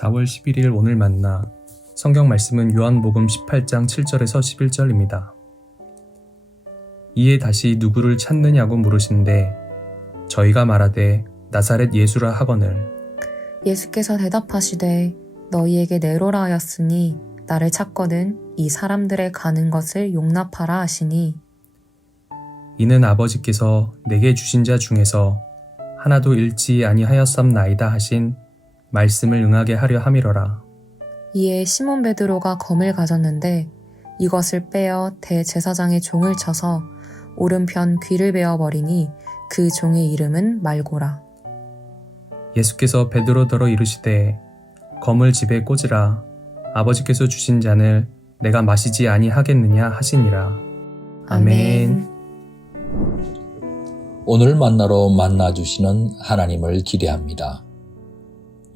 4월 11일 오늘 만나 성경 말씀은 요한복음 18장 7절에서 11절입니다. 이에 다시 누구를 찾느냐고 물으신데 저희가 말하되 나사렛 예수라 하거늘 예수께서 대답하시되 너희에게 내로라 하였으니 나를 찾거든 이 사람들의 가는 것을 용납하라 하시니 이는 아버지께서 내게 주신 자 중에서 하나도 잃지 아니하였삼나이다 하신 말씀을 응하게 하려 함이러라. 이에 시몬 베드로가 검을 가졌는데 이것을 빼어 대제사장의 종을 쳐서 오른편 귀를 베어 버리니 그 종의 이름은 말고라. 예수께서 베드로더러 이르시되 검을 집에 꽂으라 아버지께서 주신 잔을 내가 마시지 아니하겠느냐 하시니라. 아멘. 오늘 만나러 만나 주시는 하나님을 기대합니다.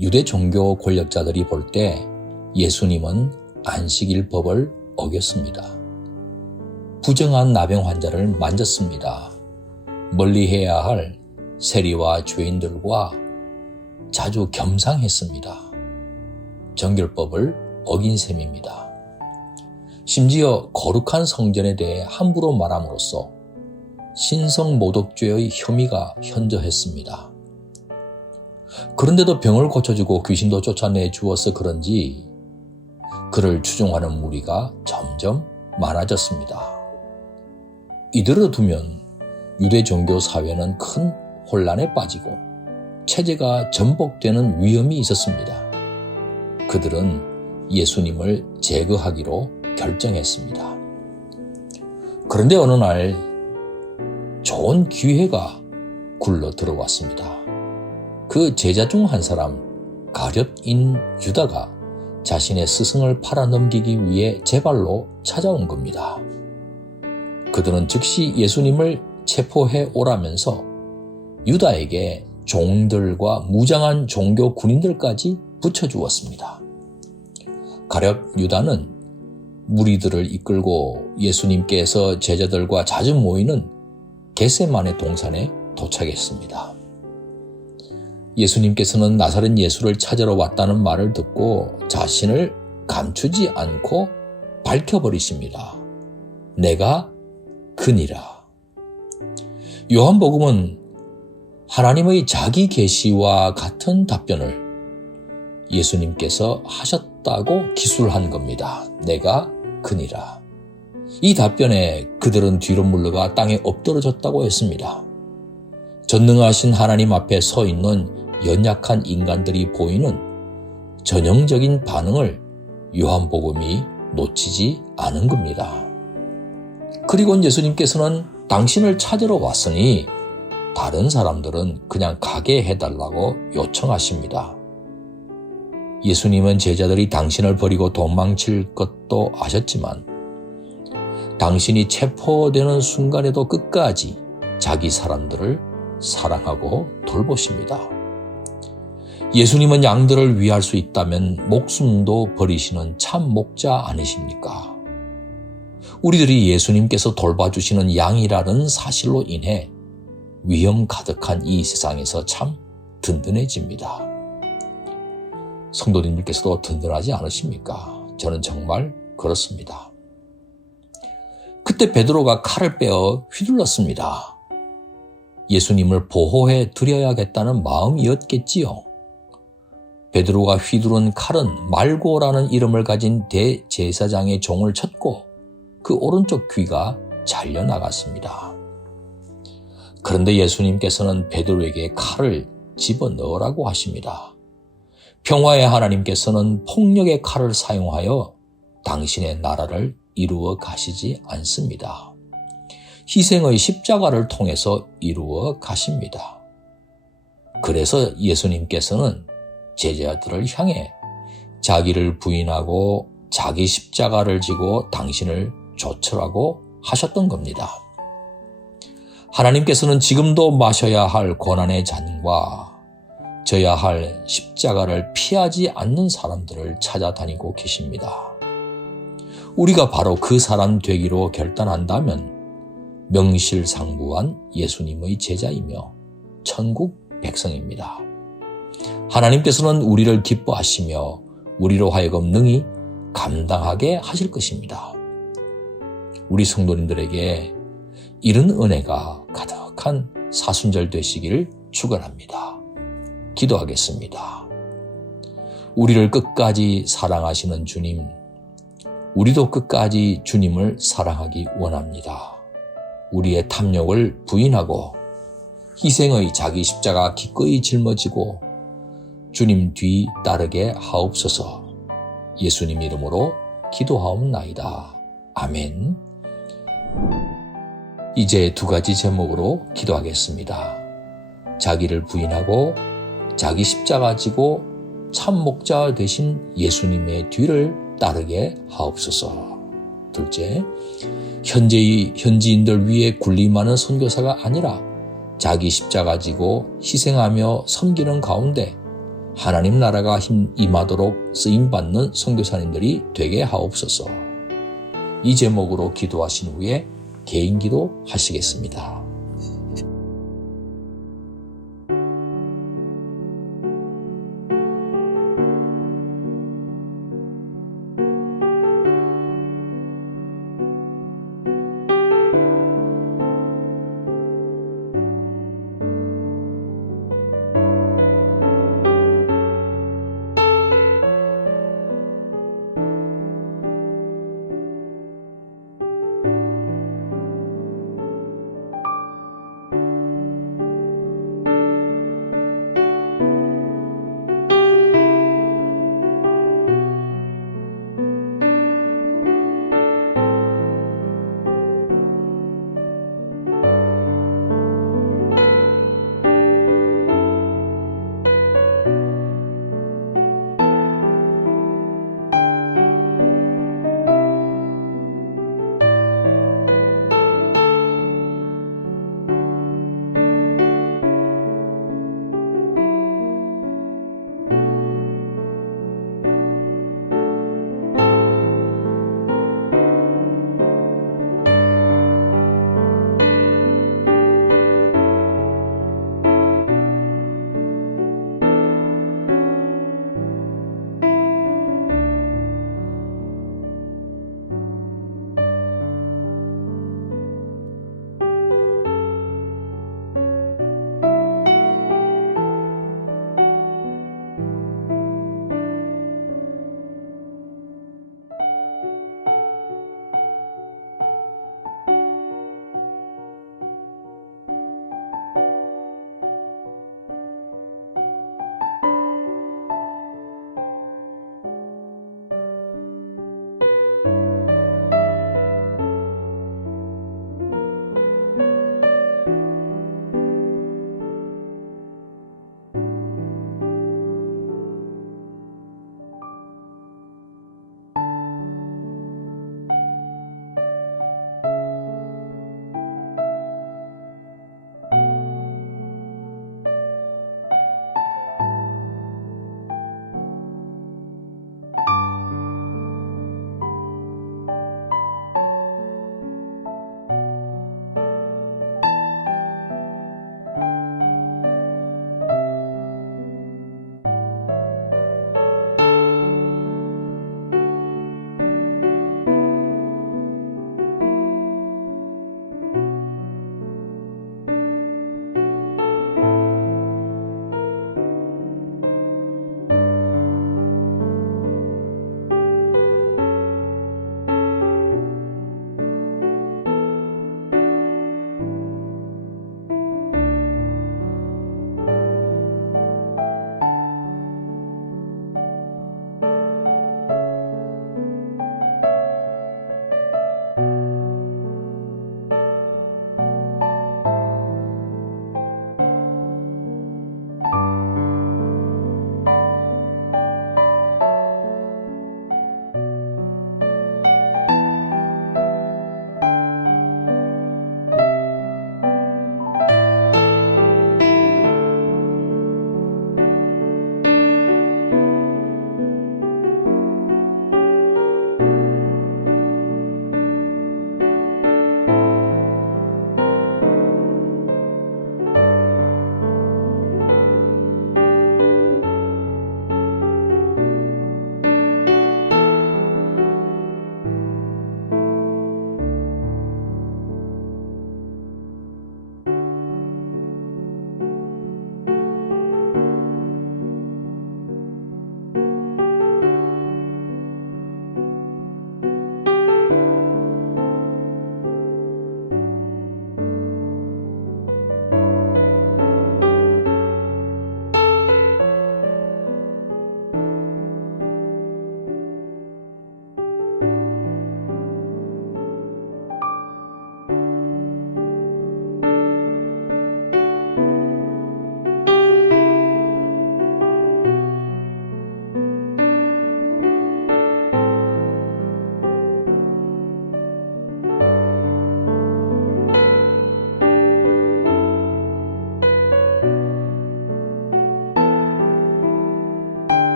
유대 종교 권력자들이 볼 때 예수님은 안식일 법을 어겼습니다. 부정한 나병 환자를 만졌습니다. 멀리 해야 할 세리와 죄인들과 자주 겸상했습니다. 정결법을 어긴 셈입니다. 심지어 거룩한 성전에 대해 함부로 말함으로써 신성 모독죄의 혐의가 현저했습니다. 그런데도 병을 고쳐주고 귀신도 쫓아내 주어서 그런지 그를 추종하는 무리가 점점 많아졌습니다. 이대로 두면 유대 종교 사회는 큰 혼란에 빠지고 체제가 전복되는 위험이 있었습니다. 그들은 예수님을 제거하기로 결정했습니다. 그런데 어느 날 좋은 기회가 굴러 들어왔습니다. 그 제자 중 한 사람 가룟인 유다가 자신의 스승을 팔아 넘기기 위해 제발로 찾아온 겁니다. 그들은 즉시 예수님을 체포해 오라면서 유다에게 종들과 무장한 종교 군인들까지 붙여주었습니다. 가룟 유다는 무리들을 이끌고 예수님께서 제자들과 자주 모이는 겟세만의 동산에 도착했습니다. 예수님께서는 나사렛 예수를 찾으러 왔다는 말을 듣고 자신을 감추지 않고 밝혀버리십니다. 내가 그니라. 요한복음은 하나님의 자기 계시와 같은 답변을 예수님께서 하셨다고 기술한 겁니다. 내가 그니라. 이 답변에 그들은 뒤로 물러가 땅에 엎드러졌다고 했습니다. 전능하신 하나님 앞에 서 있는 연약한 인간들이 보이는 전형적인 반응을 요한복음이 놓치지 않은 겁니다. 그리고 예수님께서는 당신을 찾으러 왔으니 다른 사람들은 그냥 가게 해달라고 요청하십니다. 예수님은 제자들이 당신을 버리고 도망칠 것도 아셨지만 당신이 체포되는 순간에도 끝까지 자기 사람들을 사랑하고 돌보십니다. 예수님은 양들을 위할 수 있다면 목숨도 버리시는 참 목자 아니십니까? 우리들이 예수님께서 돌봐주시는 양이라는 사실로 인해 위험 가득한 이 세상에서 참 든든해집니다. 성도님들께서도 든든하지 않으십니까? 저는 정말 그렇습니다. 그때 베드로가 칼을 빼어 휘둘렀습니다. 예수님을 보호해 드려야겠다는 마음이었겠지요. 베드로가 휘두른 칼은 말고라는 이름을 가진 대제사장의 종을 쳤고 그 오른쪽 귀가 잘려 나갔습니다. 그런데 예수님께서는 베드로에게 칼을 집어 넣으라고 하십니다. 평화의 하나님께서는 폭력의 칼을 사용하여 당신의 나라를 이루어 가시지 않습니다. 희생의 십자가를 통해서 이루어 가십니다. 그래서 예수님께서는 제자들을 향해 자기를 부인하고 자기 십자가를 지고 당신을 조철하고 하셨던 겁니다. 하나님께서는 지금도 마셔야 할 고난의 잔과 져야 할 십자가를 피하지 않는 사람들을 찾아다니고 계십니다. 우리가 바로 그 사람 되기로 결단한다면 명실상부한 예수님의 제자이며 천국 백성입니다. 하나님께서는 우리를 기뻐하시며 우리로 하여금 능히 감당하게 하실 것입니다. 우리 성도님들에게 이런 은혜가 가득한 사순절 되시기를 축원합니다. 기도하겠습니다. 우리를 끝까지 사랑하시는 주님, 우리도 끝까지 주님을 사랑하기 원합니다. 우리의 탐욕을 부인하고 희생의 자기 십자가 기꺼이 짊어지고 주님 뒤 따르게 하옵소서 예수님 이름으로 기도하옵나이다. 아멘. 이제 두 가지 제목으로 기도하겠습니다. 자기를 부인하고 자기 십자가 지고 참 목자 되신 예수님의 뒤를 따르게 하옵소서. 둘째, 현재의 현지인들 위에 군림하는 선교사가 아니라 자기 십자가 지고 희생하며 섬기는 가운데 하나님 나라가 힘 임하도록 쓰임 받는 선교사님들이 되게 하옵소서. 이 제목으로 기도하신 후에 개인 기도 하시겠습니다.